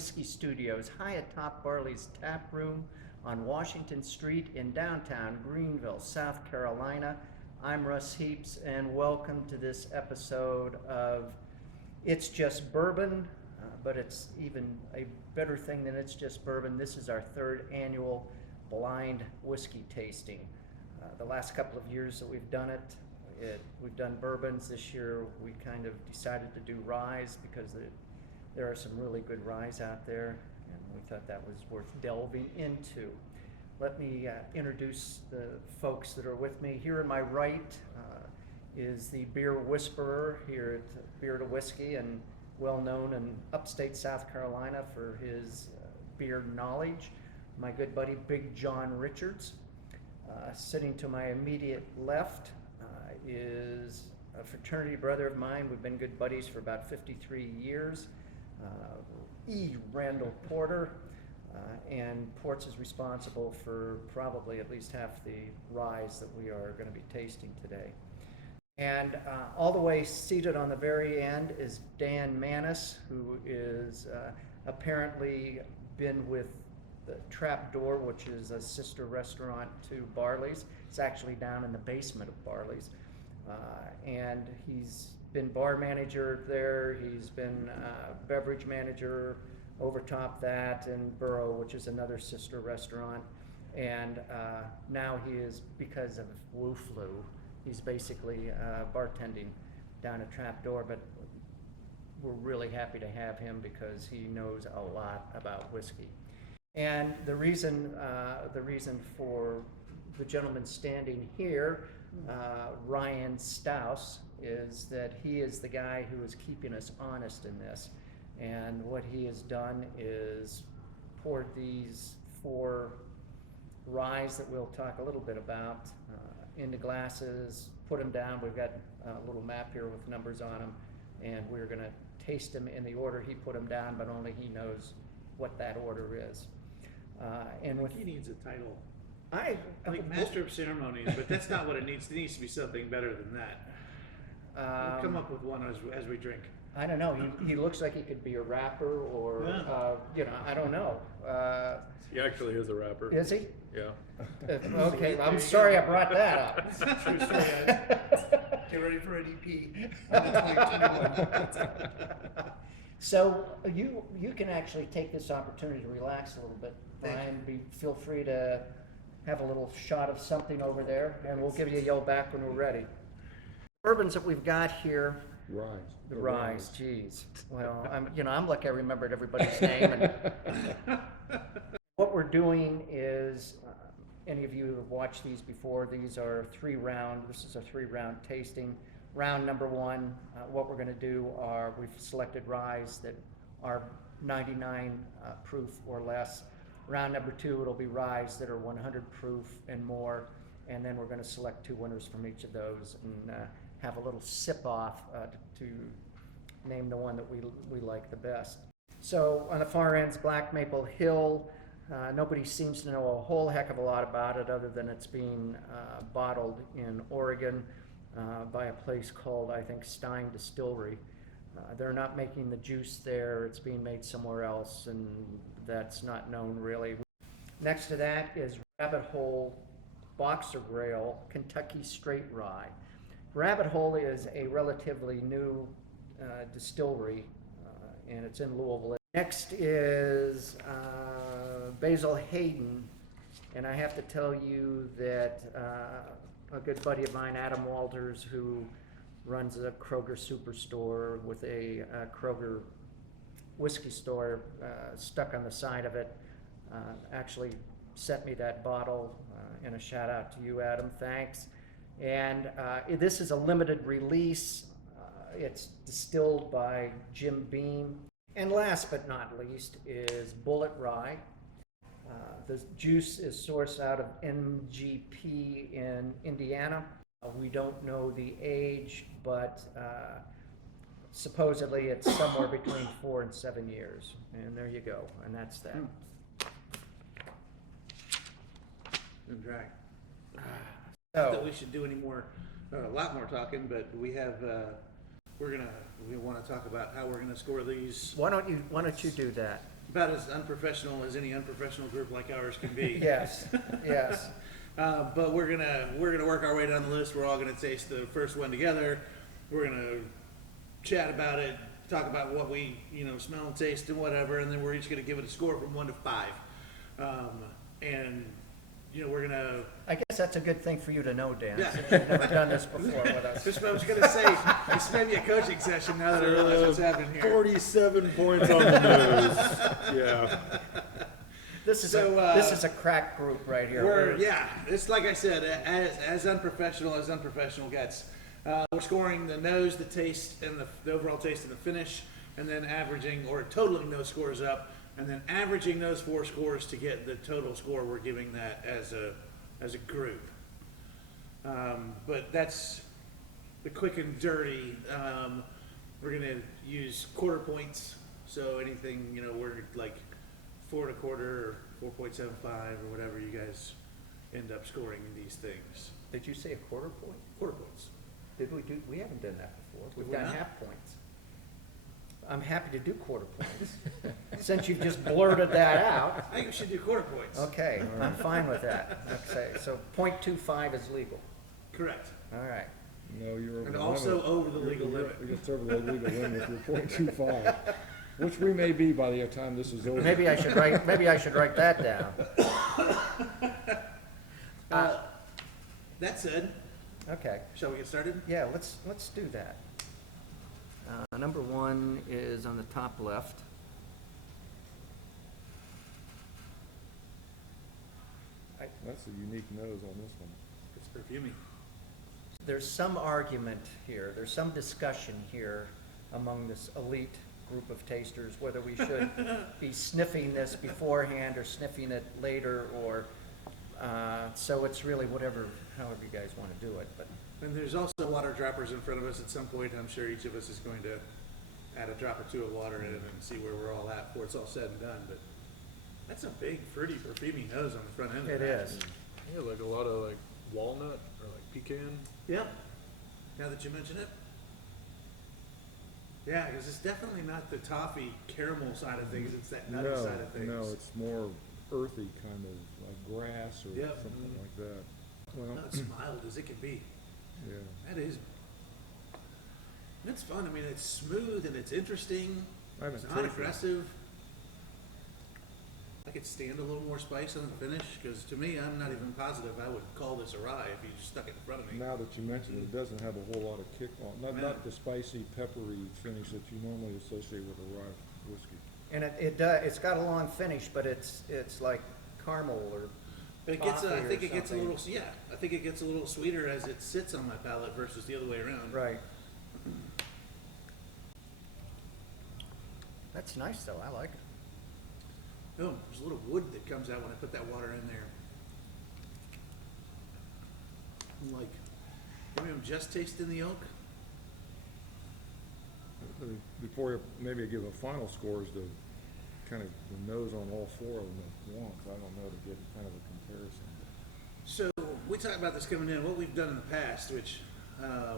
Whiskey Studios, high atop Barley's Tap Room on Washington Street in downtown Greenville, South Carolina. I'm Russ Heaps, and welcome to this episode of It's Just Bourbon, but it's even a better thing than It's Just Bourbon. This is our third annual blind whiskey tasting. The last couple of years that we've done it, we've done bourbons. This year we kind of decided to do Ryes because there are some really good Ryes out there, and we thought that was worth delving into. Let me introduce the folks that are with me. Here on my right is the beer whisperer here at Beer to Whiskey, and well known in upstate South Carolina for his beer knowledge, my good buddy Big John Richards. Sitting to my immediate left is a fraternity brother of mine. We've been good buddies for about 53 years. E. Randall Porter, and Ports is responsible for probably at least half the Ryes that we are going to be tasting today. And all the way seated on the very end is Dan Manis, who is apparently been with the Trapdoor, which is a sister restaurant to Barley's. It's actually down in the basement of Barley's. And he's been bar manager there. He's been beverage manager over top that in Borough, which is another sister restaurant. And now he is, because of Wu Flu, he's basically bartending down at Trapdoor. But we're really happy to have him because he knows a lot about whiskey. And the reason for the gentleman standing here, Ryan Stouse, is that he is the guy who is keeping us honest in this. And what he has done is poured these 4 Ryes that we'll talk a little bit about into glasses, put them down. We've got a little map here with numbers on them, and we're going to taste them in the order he put them down, but only he knows what that order is. And he needs a title. I think Master of Ceremonies, but that's not what it needs. It needs to be something better than that. We'll come up with one as we drink. I don't know. He looks like he could be a rapper, or I don't know. He actually is a rapper. Is he? Yeah. Okay, I'm sorry I brought that up. True story, guys. Get ready for an EP on the 2021. So you can actually take this opportunity to relax a little bit, Brian. Feel free to have a little shot of something over there, and we'll give you a yell back when we're ready. Bourbons that we've got here. Ryes. The Ryes, geez. Well, I'm lucky I remembered everybody's name. And what we're doing is, any of you who have watched these before, these are 3-round. This is a 3-round tasting. Round number 1, what we're going to do are we've selected Ryes that are 99 proof or less. Round number 2, it'll be Ryes that are 100 proof and more, and then we're going to select 2 winners from each of those and have a little sip off to name the one that we like the best. So on the far end's Black Maple Hill. Nobody seems to know a whole heck of a lot about it other than it's being bottled in Oregon by a place called, I think, Stein Distillery. They're not making the juice there. It's being made somewhere else, and that's not known really. Next to that is Rabbit Hole Boxer Grail Kentucky Straight Rye. Rabbit Hole is a relatively new distillery, and it's in Louisville. Next is Basil Hayden, and I have to tell you that a good buddy of mine, Adam Walters, who runs a Kroger superstore with a Kroger whiskey store stuck on the side of it, actually sent me that bottle, and a shout out to you, Adam, thanks. And this is a limited release. It's distilled by Jim Beam. And last but not least is Bulleit Rye. The juice is sourced out of MGP in Indiana. We don't know the age, but supposedly it's somewhere between 4 and 7 years. And there you go, and that's that. And dry. So, That we should do a lot more talking, but we have we want to talk about how we're gonna score these. why don't you do that? about as unprofessional as any unprofessional group like ours can be. Yes, yes. But we're gonna work our way down the list. We're all gonna taste the first one together. We're gonna chat about it, talk about what we smell and taste and whatever, and then we're each gonna give it a score from 1 to 5. And we're gonna. I guess that's a good thing for you to know, Dan. Yeah. Since you've never done this before with us. Just what I was gonna say. This may be a coaching session now that I realize what's happening here. 47 points on the nose. Yeah. This is a crack group right here. It's like I said, as unprofessional gets. We're scoring the nose, the taste, and the overall taste and the finish, and then averaging or totaling those scores up, and then averaging those 4 scores to get the total score we're giving that as a group. But that's the quick and dirty. We're gonna use quarter points, so anything we're like 4 1/4 or 4.75 or whatever you guys end up scoring in these things. Did you say a quarter point? Quarter points. Did we do? We haven't done that before. We've we done not? half points. I'm happy to do quarter points. Since you've just blurted that out. I think we should do quarter points. Okay, I'm fine with that. Okay, so 0.25 is legal. Correct. All right. No, you're over And the also limit. over the legal limit. You're over the legal limit with your .25, which we may be by the time this is over. Maybe I should write that down. That said, Okay. shall we get started? Yeah, let's do that. Number 1 is on the top left. That's a unique nose on this one. It's perfumey. There's some argument here, there's some discussion here among this elite group of tasters, whether we should be sniffing this beforehand or sniffing it later, or, so it's really however you guys want to do it, but. And there's also water droppers in front of us at some point. I'm sure each of us is going to add a drop or two of water in and see where we're all at before it's all said and done. But that's a big, fruity, perfumey nose on the front end of It that. is. Yeah, like a lot of like walnut or like pecan. Yep. Now that you mention it. Yeah, because it's definitely not the toffee caramel side of things. It's that nutty side of things. No, it's more earthy, kind of like grass or Yep. something like that. Well, Not as mild as it can be. yeah. That is. It's fun. I mean, it's smooth and it's interesting. I haven't It's not tasted it. aggressive. I could stand a little more spice on the finish because to me, I'm not even positive I would call this a rye if you just stuck it in front of me. Now that you mention it, it doesn't have a whole lot of kick on. Yeah. Not the spicy, peppery finish that you normally associate with a rye whiskey. And it's got a long finish, but it's like caramel or But it gets, toffee I think or it gets a something. little, yeah, I think it gets a little sweeter as it sits on my palate versus the other way around. Right. That's nice though, I like it. Oh, there's a little wood that comes out when I put that water in there. I'm like, maybe I'm just tasting the oak. Before maybe I give a final score, is the kind of the nose on all 4 of them at once. I don't know to get kind of a comparison. So we talked about this coming in, what we've done in the past, which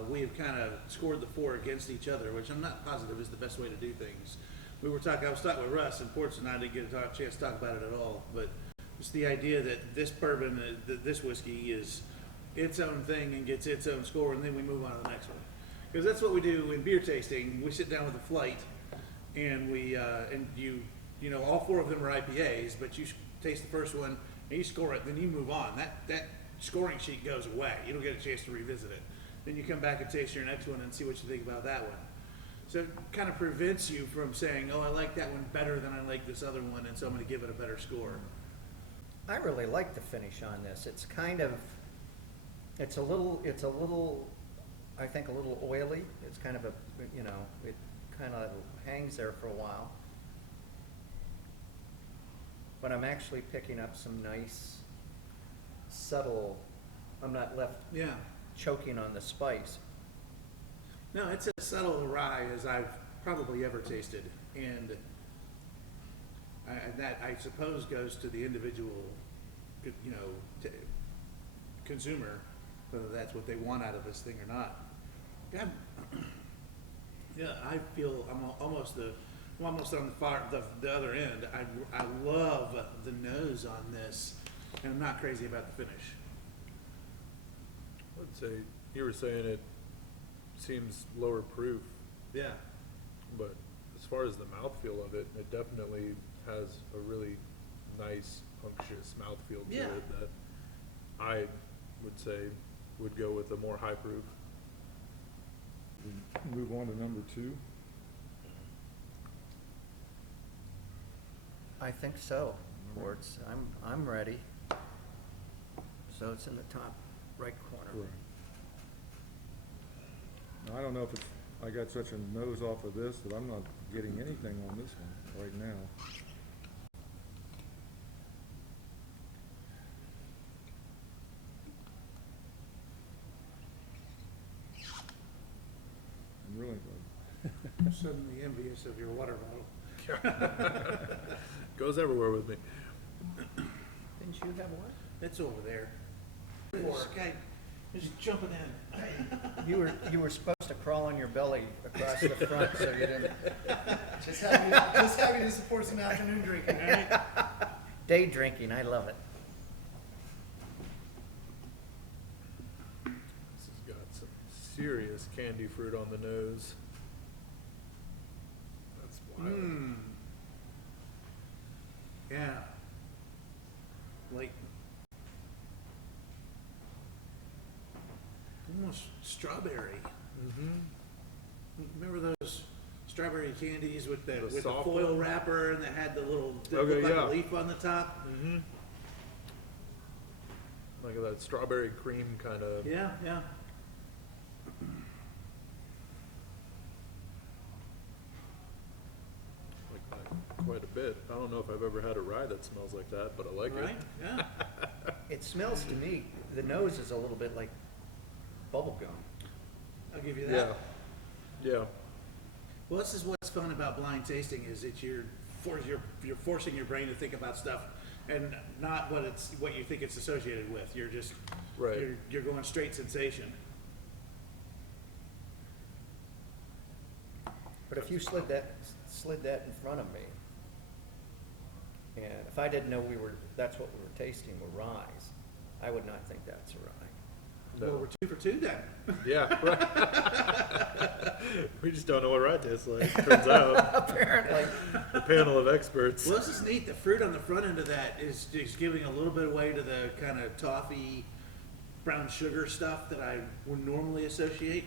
we have kind of scored the 4 against each other, which I'm not positive is the best way to do things. I was talking with Russ and Ports, and I didn't get a chance to talk about it at all, but it's the idea that this bourbon, this whiskey is its own thing and gets its own score, and then we move on to the next one. Because that's what we do in beer tasting. We sit down with a flight, and all 4 of them are IPAs, but you taste the first one and you score it, then you move on. That scoring sheet goes away. You don't get a chance to revisit it. Then you come back and taste your next one and see what you think about that one. So it kind of prevents you from saying, oh, I like that one better than I like this other one, and so I'm going to give it a better score. I really like the finish on this. It's a little, I think a little oily. It's kind of it kind of hangs there for a while. But I'm actually picking up some nice, subtle, I'm not left Yeah. choking on the spice. No, it's as subtle a rye as I've probably ever tasted, and that I suppose goes to the individual, consumer, whether that's what they want out of this thing or not. Yeah, I feel I'm almost almost on the other end. I love the nose on this, and I'm not crazy about the finish. I'd say, you were saying it seems lower proof, Yeah. but as far as the mouthfeel of it, it definitely has a really nice, unctuous mouthfeel to Yeah. it that I would say would go with a more high proof. Move on to number 2. I think so, Ports. I'm ready. So it's in the top right corner. Right. Now, I don't know if it's, I got such a nose off of this that I'm not getting anything on this one right now. I'm really good. Suddenly envious of your water bottle. Goes everywhere with me. Didn't you have one? It's over there. This guy is jumping in. You were supposed to crawl on your belly across the front so you didn't. Just happy to support some afternoon drinking, all right? Day drinking, I love it. This has got some serious candy fruit on the nose. That's wild. Mmm. Yeah. Like almost strawberry. Mm-hmm. Remember those strawberry candies with the soft foil one? wrapper and that had the little Okay, looked like yeah. a leaf on the top? Mm-hmm. Like that strawberry cream kind of. Yeah, yeah. Like that quite a bit. I don't know if I've ever had a rye that smells like that, but I like Right? it. Yeah. It smells to me, the nose is a little bit like bubble gum. I'll give you Yeah. that. Yeah. Well, this is what's fun about blind tasting is that you're forcing your brain to think about stuff and not what you think it's associated with. You're just Right. you're going straight sensation. But if you slid that in front of me, and if I didn't know that's what we were tasting were ryes, I would not think that's a rye. No. Well, we're 2 for 2 then. Yeah, right. We just don't know what rye tastes like, turns out. Apparently. The panel of experts. Well, this is neat. The fruit on the front end of that is giving a little bit away to the kind of toffee, brown sugar stuff that I would normally associate.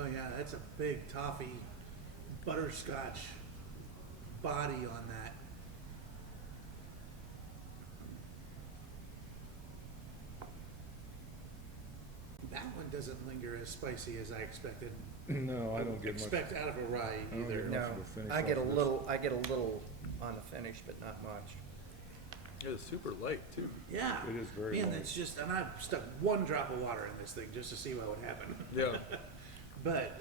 Oh yeah, that's a big toffee, butterscotch body on that. That one doesn't linger as spicy as I expected. No, I don't get much. Expect out of a rye I don't either. get much No, of a finish I get a off this. little on the finish, but not much. It's super light, too. Yeah. It is very Man, light. it's just, and I've stuck 1 drop of water in this thing just to see what would happen. Yeah. But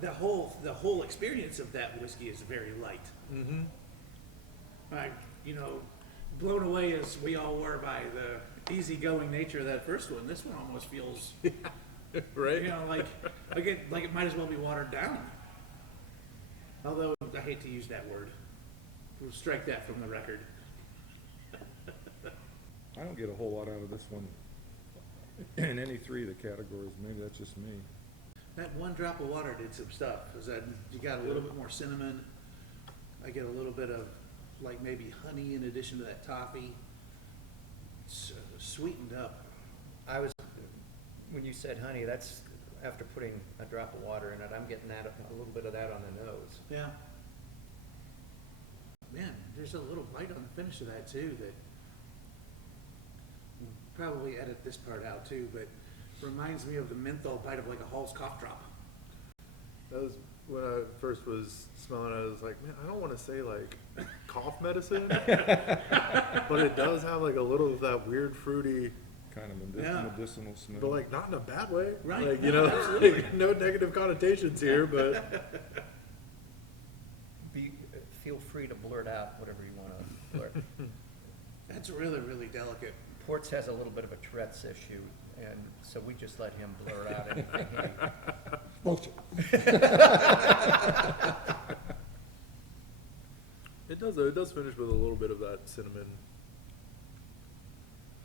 the whole experience of that whiskey is very light. Mm-hmm. Blown away as we all were by the easygoing nature of that first one. This one almost feels, Right? like it might as well be watered down. Although I hate to use that word. We'll strike that from the record. I don't get a whole lot out of this one in any 3 of the categories. Maybe that's just me. That 1 drop of water did some stuff. You got a little bit more cinnamon. I get a little bit of like maybe honey in addition to that toffee. It's sweetened up. When you said honey, that's after putting a drop of water in it. I'm getting a little bit of that on the nose. Yeah. Man, there's a little bite on the finish of that too that we'll probably edit this part out too, but reminds me of the menthol bite of like a Hall's cough drop. That was when I first was smelling it. I was like, man, I don't want to say like cough medicine, but it does have like a little of that weird fruity, Kind of Yeah. medicinal smell. but like not in a bad way. Right, Like, no, absolutely. like, no negative connotations here, but Feel free to blurt out whatever you want to blurt. That's really, really delicate. Ports has a little bit of a Tourette's issue, and so we just let him blurt out anything. Bullshit. It does though. It does finish with a little bit of that cinnamon,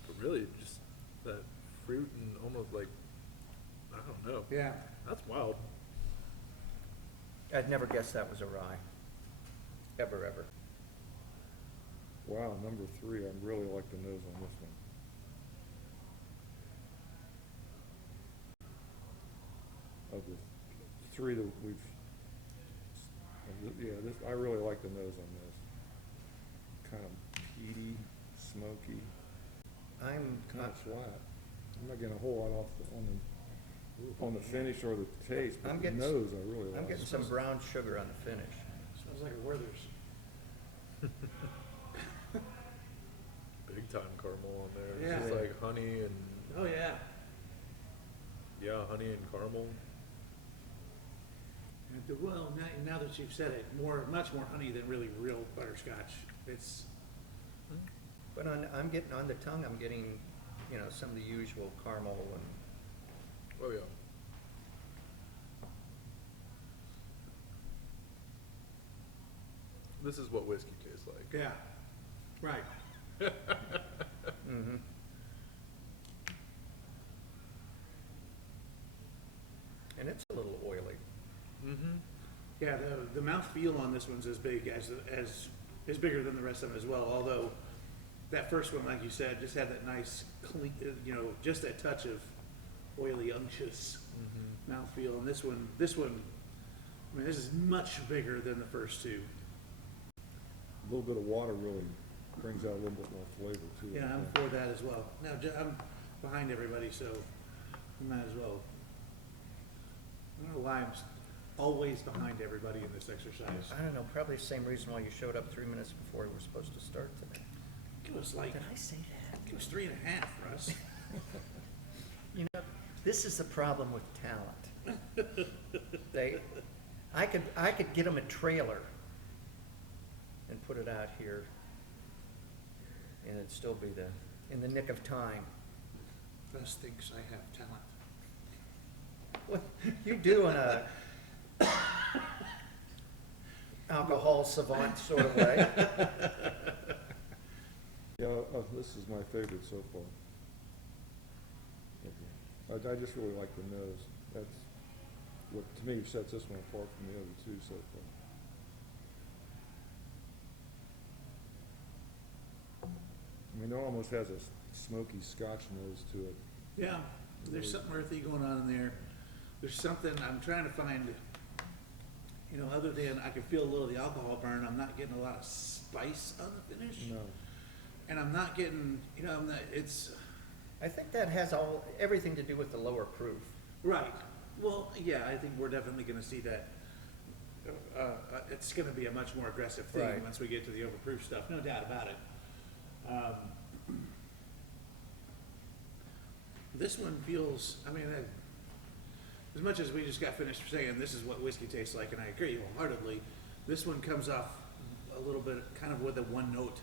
but really just that fruit and almost like, I don't know. Yeah. That's wild. I'd never guessed that was a rye. Ever. Wow, number 3, I really like the nose on this one. Of the 3 that we've, yeah, this, I really like the nose on this. Kind of peaty, smoky, I'm, kind of flat. I'm not getting a whole lot off on the finish or the taste, but I'm the getting nose I really like. I'm getting some brown sugar on the finish. Smells like a Werther's. Big time caramel on there. Yeah. It's just like honey and, Oh, yeah. yeah, honey and caramel. Well, now that you've said it, much more honey than really real butterscotch. It's, But I'm getting on the tongue, I'm getting, you know, some of the usual caramel and Oh, yeah. This is what whiskey tastes like. yeah, right. mm-hmm. And it's a little oily. Mm-hmm. Yeah, the mouthfeel on this one's as big as is bigger than the rest of them as well. Although that first one, like you said, just had that nice clean, just that touch of oily, unctuous mouthfeel. And this one, I mean, this is much bigger than the first two. A little bit of water really brings out a little bit more flavor too. Yeah, I'm for that as well. Now, I'm behind everybody, so I might as well. I don't know why I'm always behind everybody in this exercise. I don't know, probably the same reason why you showed up 3 minutes before we were supposed to start today. It was like, Did I say that? it was 3.5, Russ. You know, this is the problem with talent. I could get them a trailer and put it out here, and it'd still be in the nick of time. Russ thinks I have talent. What you do in a alcohol savant sort of way. Yeah, this is my favorite so far. Okay. I just really like the nose. That's what, to me, sets this one apart from the other 2 so far. I mean, it almost has a smoky Scotch nose to it. Yeah, there's something earthy going on in there. There's something I'm trying to find, other than I can feel a little of the alcohol burn. I'm not getting a lot of spice on the finish. No. And I'm not getting, it's, I think that has everything to do with the lower proof. right. Well, yeah, I think we're definitely gonna see that. It's gonna be a much more aggressive thing Right. once we get to the overproof stuff, no doubt about it. This one feels, I mean, as much as we just got finished saying this is what whiskey tastes like, and I agree wholeheartedly, this one comes off a little bit kind of with a one-note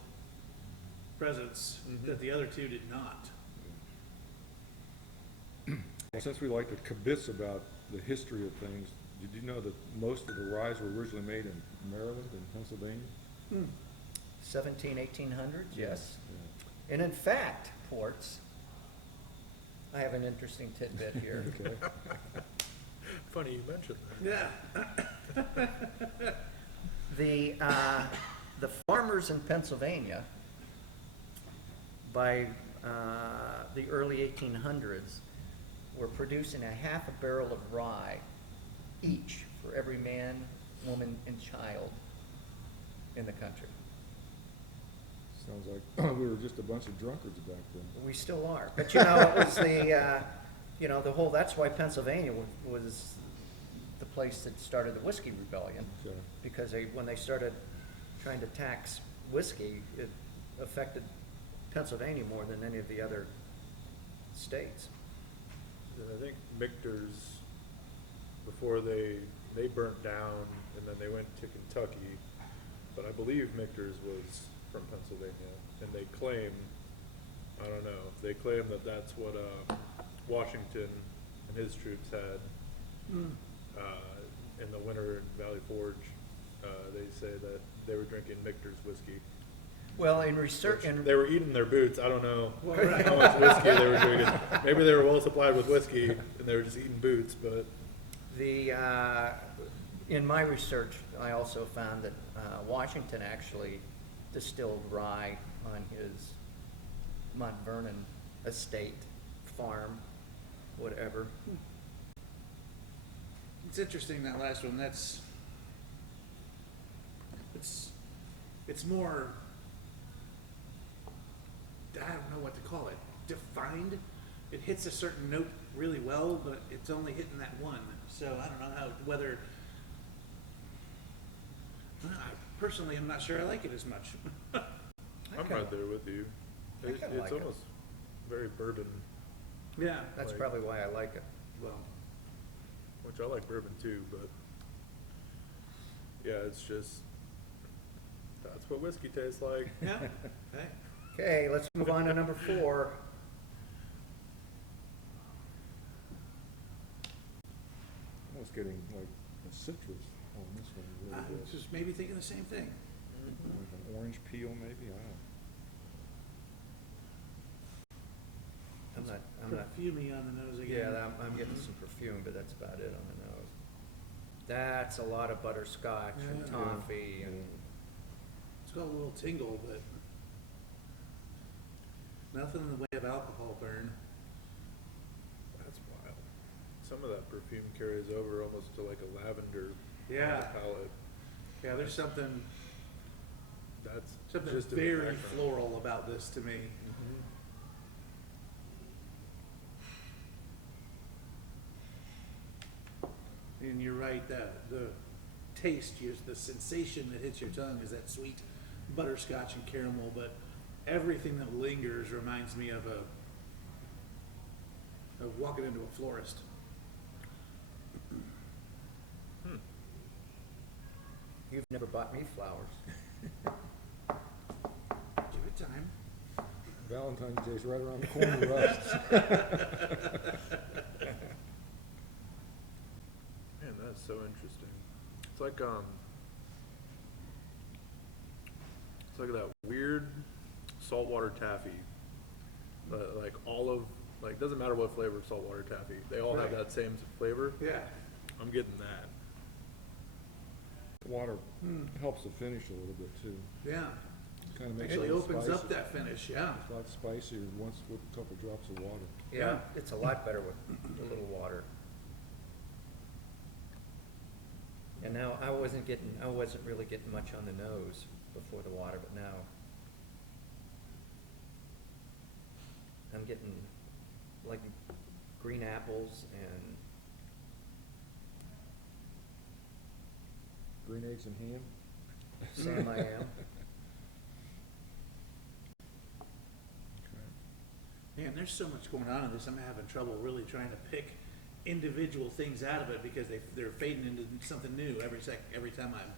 presence that the other 2 did not. Well, since we like to kibitz about the history of things, did you know that most of the ryes were originally made in Maryland and Pennsylvania? 1800s, yes. Yeah. And in fact, ports, I have an interesting tidbit here. Okay. Funny you mentioned that. Yeah. The farmers in Pennsylvania, by the early 1800s, were producing a half a barrel of rye each for every man, woman, and child in the country. Sounds like we were just a bunch of drunkards back then. We still are, but it was the whole. That's why Pennsylvania was the place that started the whiskey rebellion, So, because when they started trying to tax whiskey, it affected Pennsylvania more than any of the other states. And I think Michter's, before they burnt down and then they went to Kentucky, but I believe Michter's was from Pennsylvania, and they claim, I don't know, they claim that that's what Washington and his troops had in the winter in Valley Forge. They say that they were drinking Michter's whiskey. Well, in research, in They were eating their boots. I don't know Well, right. how much whiskey they were drinking. Maybe they were well supplied with whiskey and they were just eating boots, but the in my research, I also found that Washington actually distilled rye on his Mount Vernon estate, farm, whatever. It's interesting, that last one. It's more, I don't know what to call it, defined. It hits a certain note really well, but it's only hitting that one. So I don't know whether, I personally am not sure I like it as much. I'm kinda- right there with you. I kinda It's like it. almost very bourbon, Yeah. That's Like- probably why I like it. Well, which I like bourbon too, but yeah, it's just, that's what whiskey tastes like. yeah. Hey. Okay, let's move on to number 4. Almost getting like a citrus on this one, I really was good. just maybe thinking the same thing. Like an orange peel maybe, I don't know. I'm not. Perfumey on the nose again. Yeah, I'm getting some perfume, but that's about it on the nose. That's a lot of butterscotch and Yeah. toffee and It's got a little tingle, but nothing in the way of alcohol burn. That's wild. Some of that perfume carries over almost to like a lavender on Yeah. the palate. Yeah, there's something That's something just in the very background. floral about this to me. Mhm. And you're right, the taste, the sensation that hits your tongue is that sweet butterscotch and caramel, but everything that lingers reminds me of walking into a florist. you've never bought me flowers. Give it time. Valentine's Day's right around the corner, Russ. Man, that's so interesting. It's like that weird saltwater taffy. Like all of, like, doesn't matter what flavor of saltwater taffy. They all have Right. that same flavor. Yeah. I'm getting that. Water Hmm. helps the finish a little bit too. Yeah. Kind of makes Actually it a little opens up spicy. that finish, yeah. It's a lot spicier once with a couple drops of water. Yeah, it's a lot better with a little water. And now I wasn't really getting much on the nose before the water, but now I'm getting like green apples and Green eggs and ham. Sam I am. Man, there's so much going on in this. I'm having trouble really trying to pick individual things out of it because they're fading into something new every time I'm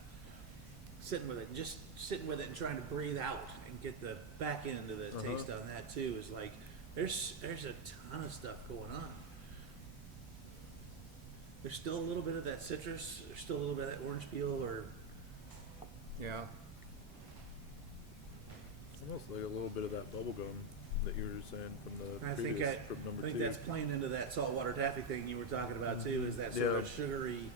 sitting with it. Just sitting with it and trying to breathe out and get the back end of the taste on that too is like there's a ton of stuff going on. There's still a little bit of that citrus. There's still a little bit of that orange peel or Yeah. Almost like a little bit of that bubble gum that you were saying from the I think previous, from I number think 2. that's playing into that saltwater taffy thing you were talking about too, is that sort Yeah. of sugary.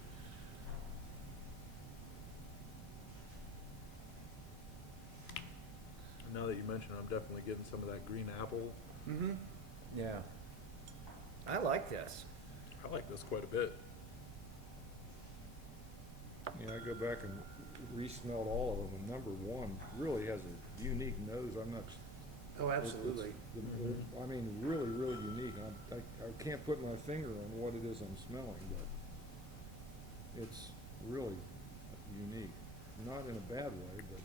Now that you mention it, I'm definitely getting some of that green apple. Mm-hmm. Yeah. I like this. I like this quite a bit. Yeah, I go back and re-smelled all of them, and number 1 really has a unique nose. I'm not. Oh, absolutely. I mean, really, really unique. I can't put my finger on what it is I'm smelling, but it's really unique. Not in a bad way, but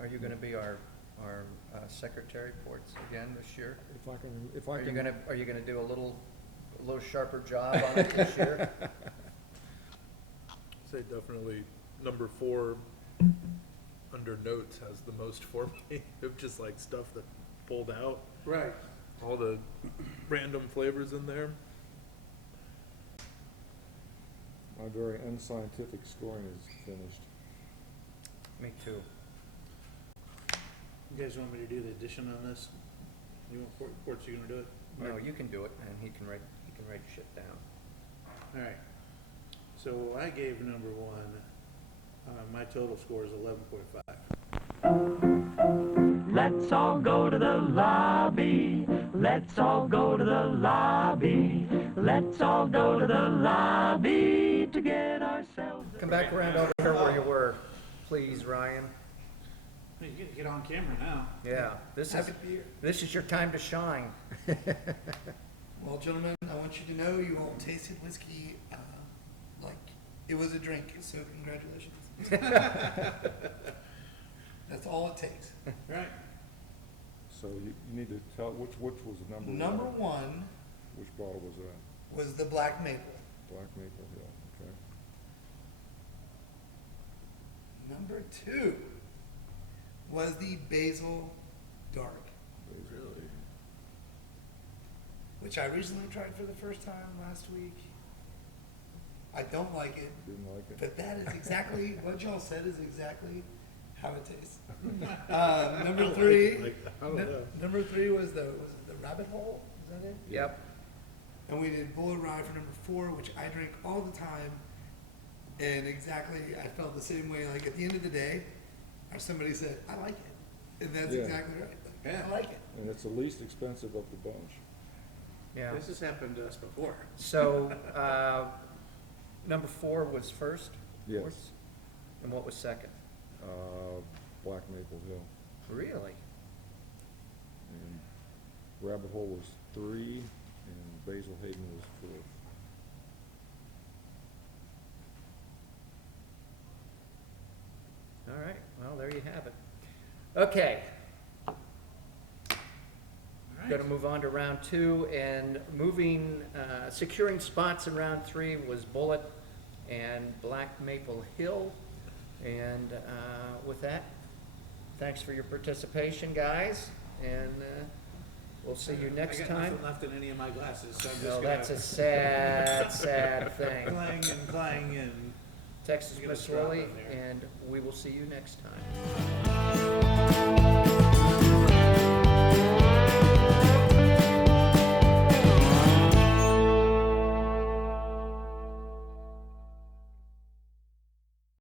Are you gonna be our secretary for it again this year? if Are I you can. gonna do a little sharper job on it this year? I'd say definitely number 4 under notes has the most for me of just like stuff that pulled out, Right. all the random flavors in there. My very unscientific scoring is finished. Me too. You guys want me to do the addition on this? You want Ports, you gonna do it? No, you can do it, and he can write shit down. Alright, so I gave number one, my total score is 11.5. Let's all go to the lobby. Let's all go to the lobby. Let's all go to the lobby to get ourselves. Come back around over here where you were, please, Ryan. You get to get on camera now. Yeah, this is, Happy to be here. this is your time to shine. Well, gentlemen, I want you to know you all tasted whiskey like it was a drink, so congratulations. That's all it takes. Right. So you need to tell, which was the number one? Number one Which bottle was that? was the Black Maple. Black Maple Hill, okay. Number two was the Basil Dark, Really? which I recently tried for the first time last week. I don't like it, Didn't like it? but that is exactly what y'all said is exactly how it tastes. Number three, I don't know. number three was it the Rabbit Hole? Is that it? Yep. And we did Bulleit Rye for number four, which I drink all the time. And exactly, I felt the same way. Like at the end of the day, or somebody said, "I like it," and that's Yeah. exactly right. Like, Yeah. I like it. And it's the least expensive of the bunch. Yeah. This has happened to us before. So, number four was first? Yes. Fourth? And what was second? Black Maple Hill. Really? And Rabbit Hole was 3, and Basil Hayden was 4th. All right, well, there you have it. Okay, going to move on to round two, and securing spots in round three was Bulleit and Black Maple Hill. And with that, thanks for your participation, guys, and we'll see you next I got time. nothing left in any of my glasses, so I'm just Well, gonna that's a sad, sad thing. clang and clang and. Texas Get a Miss straw Lily, in there. and we will see you next time.